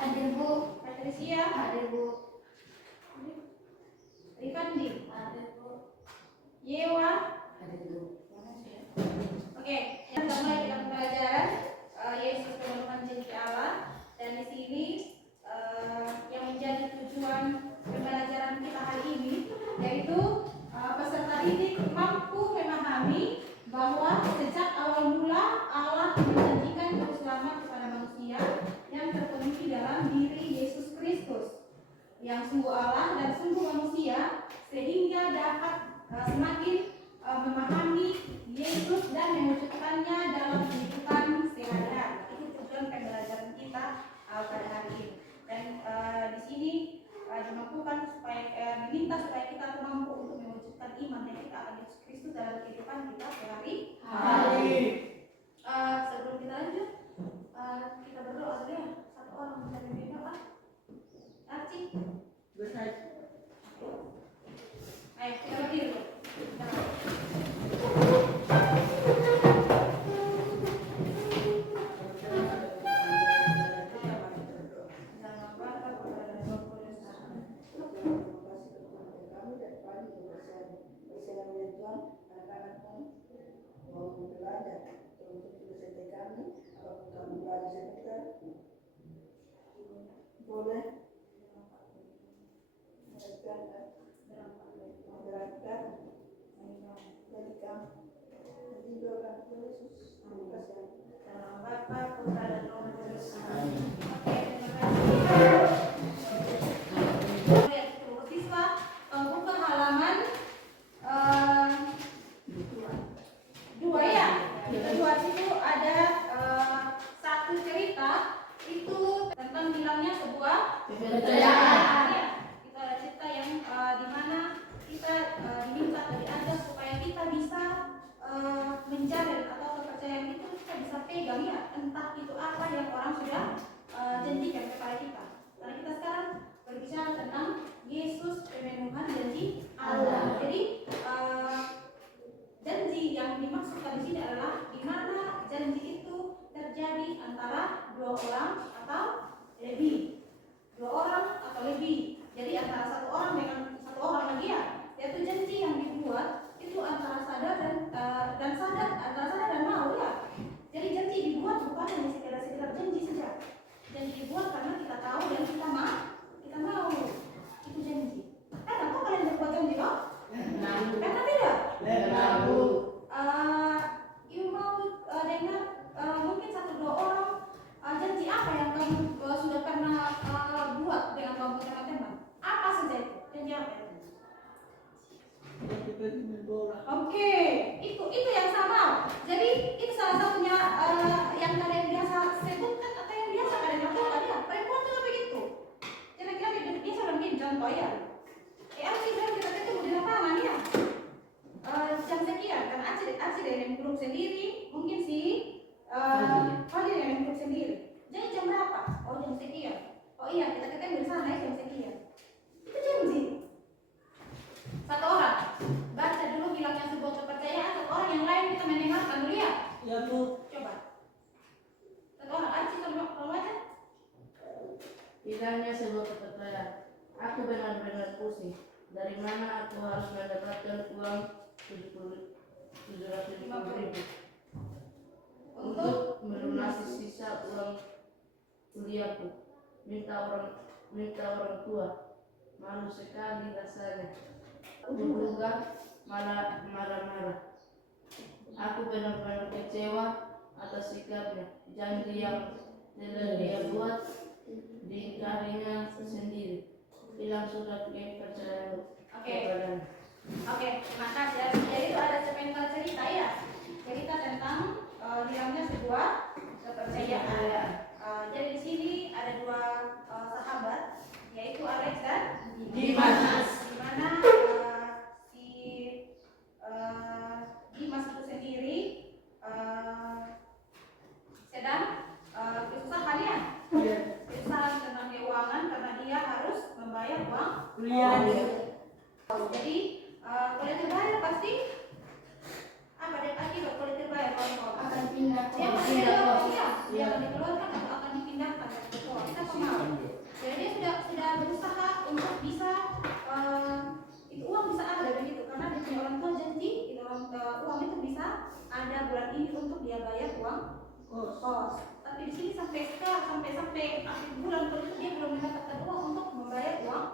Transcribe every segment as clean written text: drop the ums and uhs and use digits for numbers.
Hadir Bu. Patricia. Hadir Bu. Rifandi. Hadir Bu. Yewa. Hadir Bu. Oke, yang pertama kita pembelajaran Yesus pemenuhan janji Allah, dan di sini yang menjadi tujuan pembelajaran kita hari ini yaitu peserta didik mampu memahami bahwa sejak awal mula Allah menjanjikan juru selamat kepada manusia yang terpenuhi dalam diri Yesus Kristus yang sungguh Allah dan sungguh manusia, sehingga dapat semakin memahami Yesus dan mewujudkannya dalam kehidupan sehari-hari. Itu tujuan pembelajaran kita pada hari ini. Dan di sini dimampukan supaya diminta supaya kita mampu untuk mewujudkan iman yang kita akan Yesus Kristus dalam kehidupan kita sehari-hari. Sebelum kita lanjut, kita berdoa dulu ya. Satu orang bisa berdoa. Arci. Ayo kita berdiri. Itu yang sama. Jadi itu salah satunya yang kalian biasa sebutkan atau yang biasa kalian lakukan ya. Perempuan juga begitu. Kira-kira dia biasa bikin contoh ya. Arci bilang kita ketemu di lapangan ya. Jam sekian kan Arci dari grup sendiri, mungkin si Fadil dari grup sendiri. Jadi jam berapa? Oh jam sekian. Oh iya kita ketemu di sana ya jam sekian. Itu janji. Satu orang baca dulu bilangnya sebuah kepercayaan, satu orang yang lain kita mendengarkan dulu ya. Ya Bu. Coba. Satu orang Arci kalau aja. Bilangnya sebuah kepercayaan. Aku benar-benar pusing. Dari mana aku harus mendapatkan uang 750.000 untuk melunasi sisa uang kuliahku. Minta orang tua. Malu sekali rasanya. Juga malah marah-marah. Aku benar-benar kecewa atas sikapnya. Janji yang telah dia buat diingkarinya sendiri. Hilang sudah kepercayaan. Oke, terima kasih ya. Jadi itu ada sepenggal cerita ya. Cerita tentang hilangnya sebuah kepercayaan. Jadi di sini ada dua sahabat, yaitu Alex dan Dimas. Di mana Dimas itu sendiri sedang kesusahan ya. Kesusahan tentang keuangan karena dia harus membayar uang kuliah. Jadi kalau terbayar pasti apa dia akibat kalau terbayar akan pindah. Dia pasti dia akan dikeluarkan atau akan dipindahkan. Kita mau ada bulan ini untuk dia bayar uang kos. Tapi di sini sampai akhir bulan itu dia belum mendapatkan uang untuk membayar uang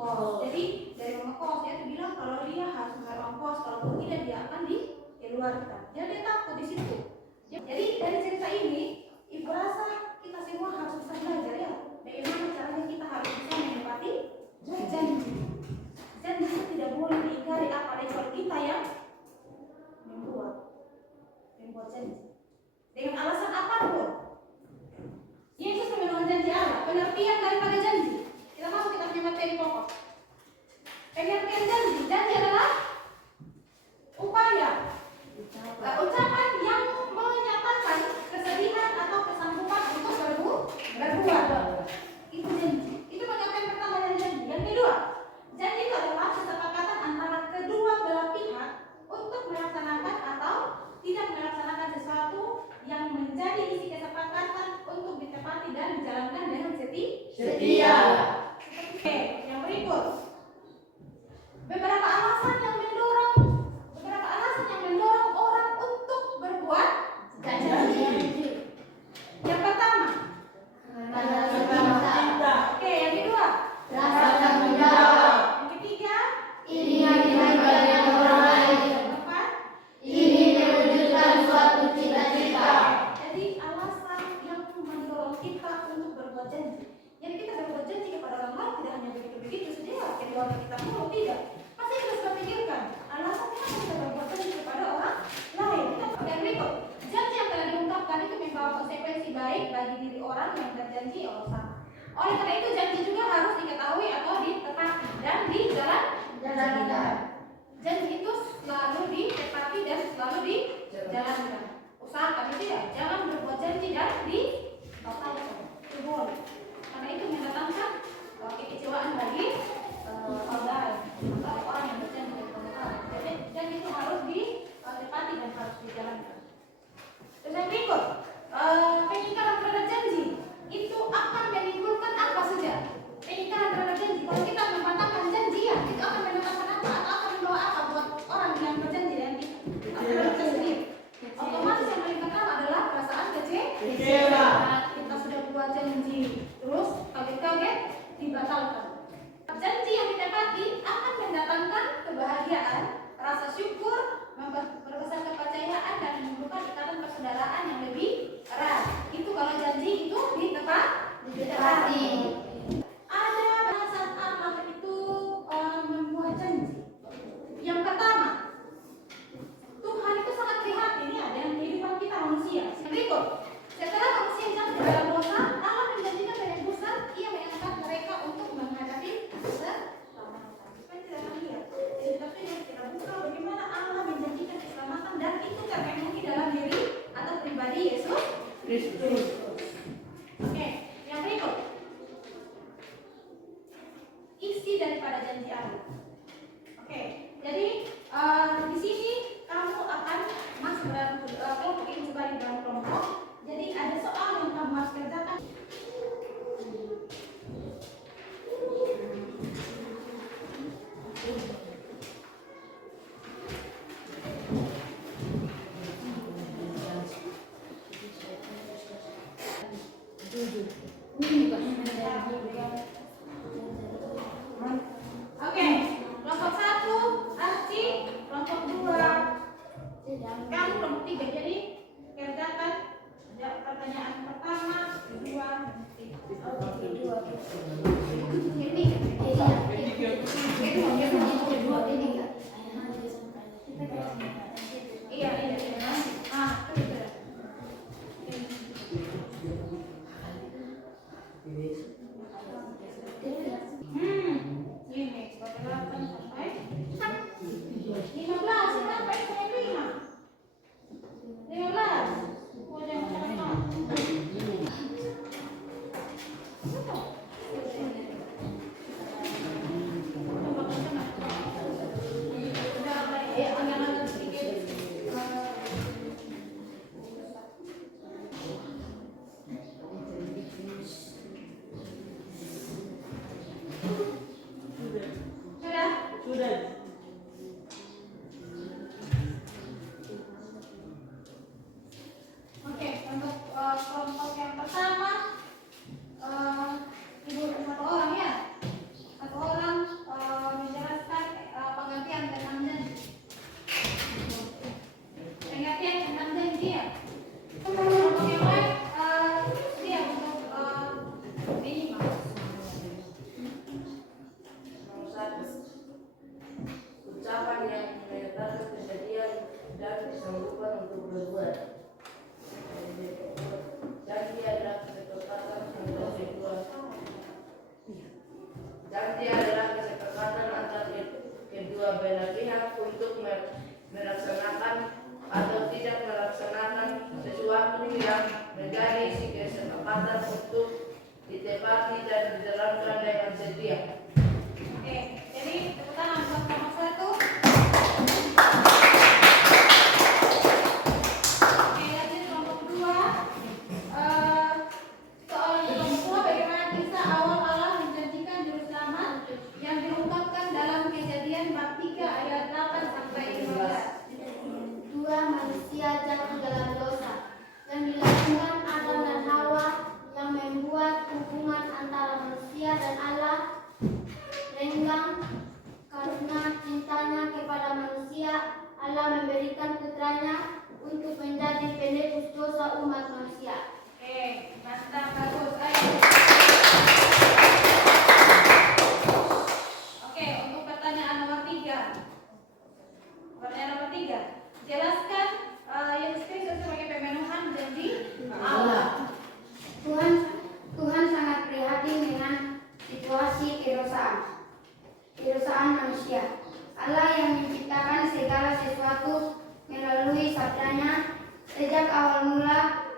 kos. Jadi dari mama kos dia tuh bilang kalau dia harus membayar uang kos, kalau tidak dia akan dikeluarkan. Jadi dia takut di situ. Jadi dari cerita ini ibu rasa kita semua harus bisa belajar ya bagaimana caranya kita harus bisa menepati janji. Janji itu tidak boleh diingkari, apalagi kalau kita yang membuat janji dengan alasan apapun. Yesus memang janji Allah, pengertian daripada janji. Kita masuk kita punya materi pokok. Pengertian janji adalah upaya, ucapan yang menyatakan kesedihan atau kesanggupan untuk berbuat. Itu janji. Itu pengertian pertama dari janji. Yang kedua, janji itu adalah kesepakatan antara kedua belah pihak untuk melaksanakan atau tidak melaksanakan sesuatu yang menjadi isi kesepakatan untuk ditepati dan dijalankan dengan setia. Oke, yang berikut. Beberapa alasan yang mendorong orang untuk berbuat janji. Yang pertama, oke, yang kedua, Rasa tanggung jawab. yang ketiga, Ingin dihargai orang lain. yang keempat. Ingin mewujudkan suatu cita-cita. Jadi alasan yang mendorong kita untuk berbuat janji. Jadi kita berbuat janji kepada orang lain tidak hanya begitu saja, keluarga kita mau tidak. Pasti kita sudah pikirkan alasan kenapa kita berbuat janji kepada orang lain. Yang berikut, janji yang telah diungkapkan itu membawa konsekuensi baik bagi diri orang yang berjanji Allah sama. Oleh karena itu janji juga harus diketahui atau ditepati dan dijalankan. Janji itu selalu ditepati dan selalu dijalankan. Usahakan itu ya, jangan berbuat janji dan dibatalkan. Itu boleh. Karena itu mendatangkan kekecewaan bagi orang lain atau orang yang berjanji dan pemutaran. Jadi janji itu harus ditepati dan harus dijalankan. Terus yang berikut, pengingkaran terhadap janji itu akan menimbulkan apa saja? Pengingkaran terhadap janji, kalau kita membatalkan janji ya, itu akan mendatangkan apa? Atau akan membawa apa buat orang yang berjanji dengan kita? Atau kita sendiri? Otomatis yang paling pertama adalah perasaan kecewa. Kita sudah buat janji, terus kaget-kaget dibatalkan. Janji yang ditepati akan mendatangkan kebahagiaan, rasa syukur, memperbesar kepercayaan dan menimbulkan ikatan persaudaraan yang lebih erat. Itu kalau janji itu ditepati. Ada alasan apa itu orang membuat janji? Yang pertama, Tuhan itu sangat prihatin ya dengan kehidupan kita manusia. Berikut, setelah manusia jatuh dalam dosa, Allah menjanjikan penebusan. Ia mengangkat mereka untuk menghadapi keselamatan. Supaya tidak terlihat. Tapi kita buka bagaimana Allah menjanjikan keselamatan dan itu terpenuhi dalam diri atau pribadi Yesus Kristus. Oke, yang berikut, isi daripada janji Allah. Oke, jadi di sini kamu akan masuk dalam kelompok ini sebagai dalam kelompok. Jadi ada soal yang kamu harus kerjakan. Oke. belah pihak untuk melaksanakan atau tidak melaksanakan sesuatu yang menjadi kesepakatan untuk ditepati dan diterapkan dengan setia. Oke, jadi tepuk tangan untuk kelompok 1. Oke, lanjut kelompok 2. Soal kelompok 2, bagaimana kisah awal Allah menjanjikan juru selamat yang diungkapkan dalam Kejadian bab 3 ayat 8 sampai 15. Dua manusia jatuh dalam dosa dan dilakukan Adam dan Hawa yang membuat hubungan antara manusia dan Allah renggang. Karena cintanya kepada manusia, Allah memberikan putranya untuk menjadi penebus dosa umat manusia. Oke, mantap, bagus. Ayo. Oke, untuk pertanyaan nomor 3. Pertanyaan nomor 3. Jelaskan Yesus Kristus sebagai pemenuhan janji Allah. Tuhan sangat prihatin dengan situasi kedosaan manusia. Allah yang menciptakan segala sesuatu melalui sabdanya sejak awal mula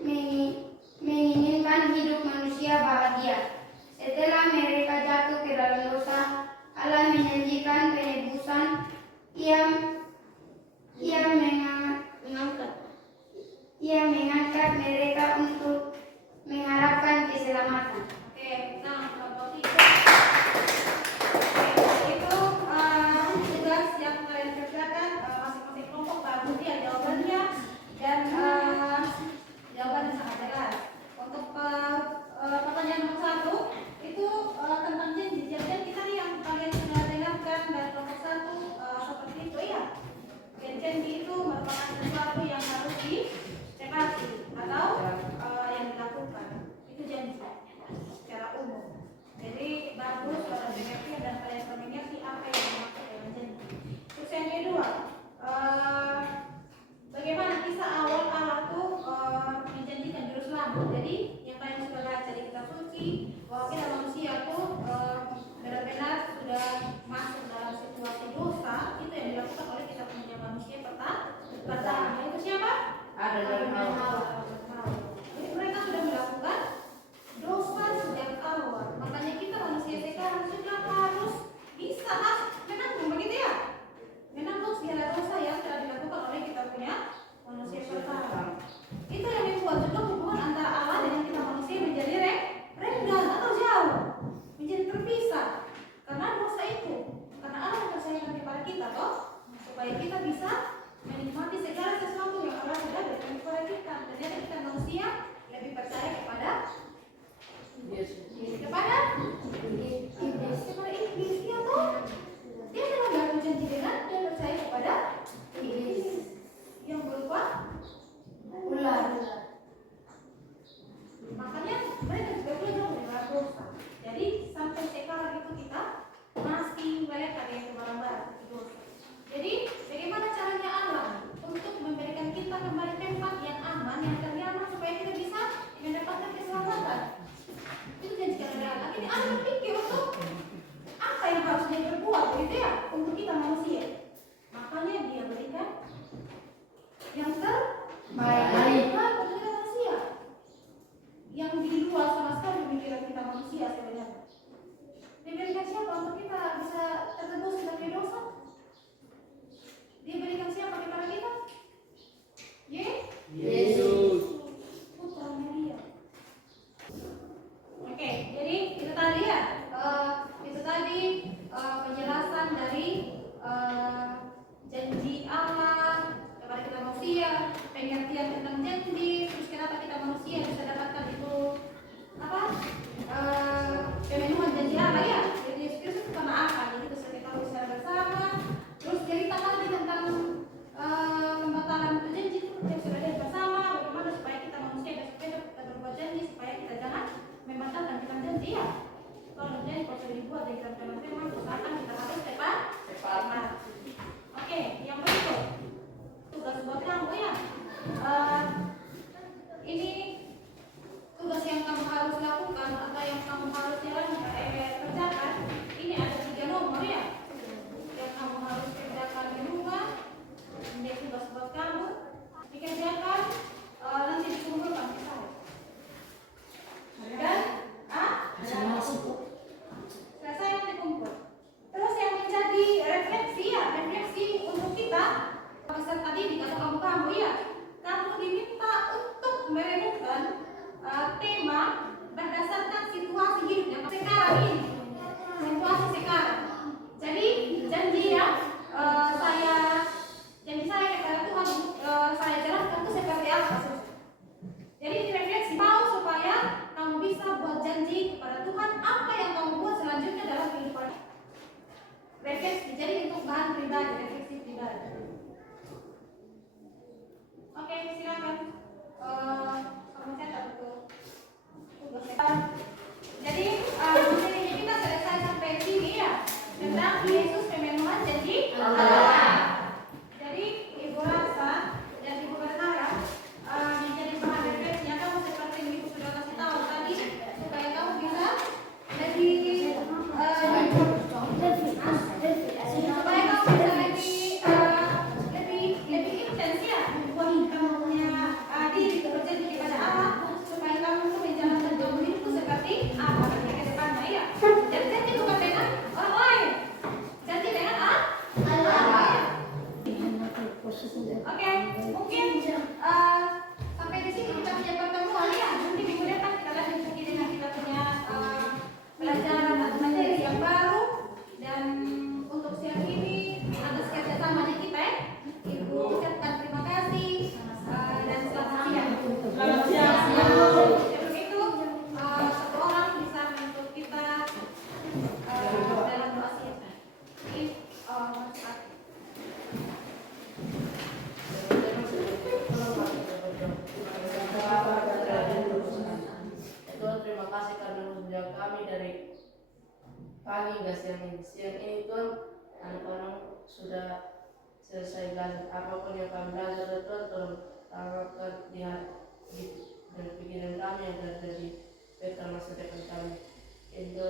menginginkan hidup manusia bahagia. Setelah mereka jatuh ke dalam dosa, Allah menjanjikan penebusan. Ia mengangkat mereka untuk mengharapkan keselamatan. Oke, nah kelompok 3. Oke, itu tugas yang kalian kerjakan masing-masing kelompok bagus ya jawabannya dan jawabannya sangat jelas. Untuk pertanyaan nomor 1 itu tentang janji. Jadi kita nih yang kalian sudah dengarkan dari kelompok 1 seperti itu ya. Janji itu merupakan sesuatu yang harus ditepati atau yang dilakukan. Itu janji secara umum. Jadi bagus kalau dengarkan dan kalian mengerti apa yang dimaksud dengan janji. Terus yang kedua, bagaimana kisah awal Allah tuh menjanjikan juru selamat. Jadi yang kalian sudah baca di kitab suci bahwa kita manusia tuh benar-benar sudah masuk dalam situasi dosa. Itu yang dilakukan oleh kita punya manusia pertama. Itu siapa? Adam dan Hawa. Jadi mereka sudah melakukan dosa sejak awal. Makanya kita manusia sekarang sudah harus bisa menanggung, begitu ya? Menanggung segala dosa yang telah dilakukan oleh kita punya manusia pertama. Itu yang membuat juga hubungan antara Allah dengan kita manusia menjadi renggang atau jauh, menjadi terpisah. Karena dosa itu, karena Allah mempercayakan kepada kita toh, supaya kita bisa menikmati segala sesuatu yang Allah sudah berikan kepada kita. Ternyata kita manusia lebih percaya kepada kepada iblis. Dia tuh dia memang gak berjanji dengan dia percaya kepada iblis yang berupa ular. Makanya mereka juga belajar dari dosa. Jadi sampai sekarang itu kita masih melihat ada yang barang-barang dosa. Jadi bagaimana caranya Allah untuk memberikan kita kembali tempat yang aman, yang ternyaman supaya kita bisa mendapatkan keselamatan. Itu janji dari Allah. Ini Allah pikir untuk apa yang harus dia berbuat, gitu ya, untuk kita manusia. Makanya dia berikan yang terbaik untuk kita manusia. Yang di luar sama sekali pemikiran kita manusia sebenarnya. Diberikan siapa untuk kita bisa tertebus dari dosa? Diberikan siapa kepada kita? Yesus, putranya dia. Oke, jadi itu tadi ya. Itu tadi penjelasan dari janji Allah kepada kita manusia, pengertian tentang janji, terus kenapa kita manusia bisa dapatkan itu apa? Pemenuhan janji Allah ya. Jadi Yesus Kristus itu karena apa? Jadi bisa kita tahu secara bersama. Terus cerita tadi tentang pembatalan janji itu yang sudah ada bersama. Bagaimana supaya kita manusia kita berbuat janji supaya kita jangan membatalkan kita janji ya. Kalau janji kalau sudah dibuat dari teman-teman, usahakan kita harus tepat. Oke, yang berikut tugas buat kamu ya. Ini tugas yang kamu harus lakukan atau yang kamu harus kerjakan. Ini ada 3 nomor ya yang kamu harus Tuhan, apa yang kamu buat selanjutnya dalam kehidupan. Refleksi, jadi untuk bahan pribadi, refleksi pribadi. Oke, silakan. Kamu catat betul. Jadi materinya kita selesai sampai sini ya, tentang Yesus pemenuhan janji Allah. Jadi ibu rasa dan ibu berharap menjadi bahan refleksinya kamu seperti yang ibu sudah kasih tahu tadi, supaya kamu bisa lebih supaya kamu bisa lebih intens ya buat kamu punya diri berjanji kepada Allah, supaya kamu tuh menjalankan jodoh itu seperti apa nanti ke depannya ya. Jadi janji bukan dengan orang lain, janji dengan Allah. Oke, mungkin sampai di sini kita punya pertemuan ya. Nanti minggu depan kita lanjut lagi dengan kita punya pelajaran atau materi yang baru. Dan untuk siang ini atas kerjasamanya kita ya, Ibu ucapkan terima kasih dan selamat siang. Selamat siang. Sebelum itu satu orang bisa membantu kita dalam doa siang. Tuhan, terima kasih karena menjaga kami dari pagi hingga siang ini. Siang ini Tuhan, anak-anak sudah selesai belajar. Apapun yang kami belajar Tuhan, tolong tanamkan di hati dan pikiran kami agar jadi bekal masa depan kami. Itu